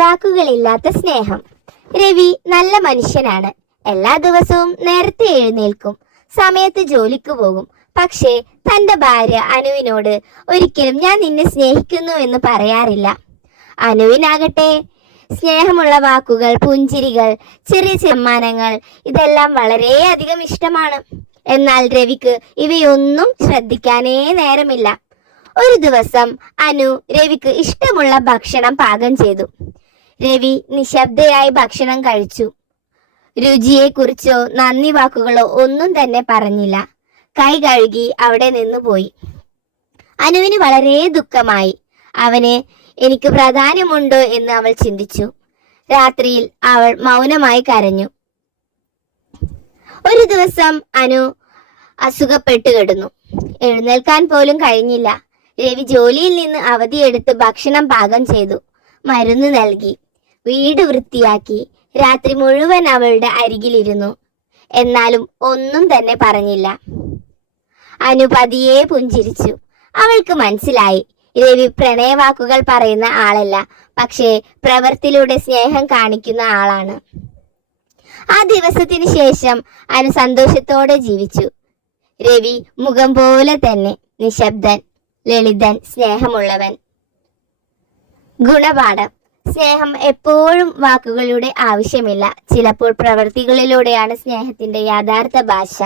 വാക്കുകളില്ലാത്ത സ്നേഹം. രവി നല്ല മനുഷ്യനാണ്. എല്ലാ ദിവസവും നേരത്തെ എഴുന്നേൽക്കും, സമയത്ത് ജോലിക്ക് പോകും. പക്ഷേ തന്റെ ഭാര്യ അനുവിനോട് ഒരിക്കലും ഞാൻ നിന്നെ സ്നേഹിക്കുന്നു എന്ന് പറയാറില്ല. അനുവിനാകട്ടെ സ്നേഹമുള്ള വാക്കുകൾ, പുഞ്ചിരികൾ, ചെറിയ സമ്മാനങ്ങൾ ഇതെല്ലാം വളരെയധികം ഇഷ്ടമാണ്. എന്നാൽ രവിക്ക് ഇവയൊന്നും ശ്രദ്ധിക്കാനേ നേരമില്ല. ഒരു ദിവസം അനു രവിക്ക് ഇഷ്ടമുള്ള ഭക്ഷണം പാകം ചെയ്തു. രവി നിശബ്ദയായി ഭക്ഷണം കഴിച്ചു. രുചിയെക്കുറിച്ചോ നന്ദി വാക്കുകളോ ഒന്നും തന്നെ പറഞ്ഞില്ല. കൈ കഴുകി അവിടെ നിന്ന് പോയി. അനുവിന് വളരെ ദുഃഖമായി. അവന് എനിക്ക് പ്രാധാന്യമുണ്ടോ എന്ന് അവൾ ചിന്തിച്ചു. രാത്രിയിൽ അവൾ മൗനമായി കരഞ്ഞു. ഒരു ദിവസം അനു അസുഖപ്പെട്ടു കിടന്നു. എഴുന്നേൽക്കാൻ പോലും കഴിഞ്ഞില്ല. രവി ജോലിയിൽ നിന്ന് അവധിയെടുത്ത് ഭക്ഷണം പാകം ചെയ്തു, മരുന്ന് നൽകി, വീട് വൃത്തിയാക്കി. രാത്രി മുഴുവൻ അവളുടെ അരികിലിരുന്നു. എന്നാലും ഒന്നും തന്നെ പറഞ്ഞില്ല. അനു പതിയെ പുഞ്ചിരിച്ചു. അവൾക്ക് മനസ്സിലായി, രവി പ്രണയവാക്കുകൾ പറയുന്ന ആളല്ല, പക്ഷേ പ്രവൃത്തിയിലൂടെ സ്നേഹം കാണിക്കുന്ന ആളാണ്. ആ ദിവസത്തിന് ശേഷം അനു സന്തോഷത്തോടെ ജീവിച്ചു. രവി മുഖം പോലെ തന്നെ, നിശബ്ദൻ, ലളിതൻ, സ്നേഹമുള്ളവൻ. ഗുണപാഠം: സ്നേഹം എപ്പോഴും വാക്കുകളുടെ ആവശ്യമില്ല. ചിലപ്പോൾ പ്രവൃത്തികളിലൂടെയാണ് സ്നേഹത്തിന്റെ യഥാർത്ഥ ഭാഷ.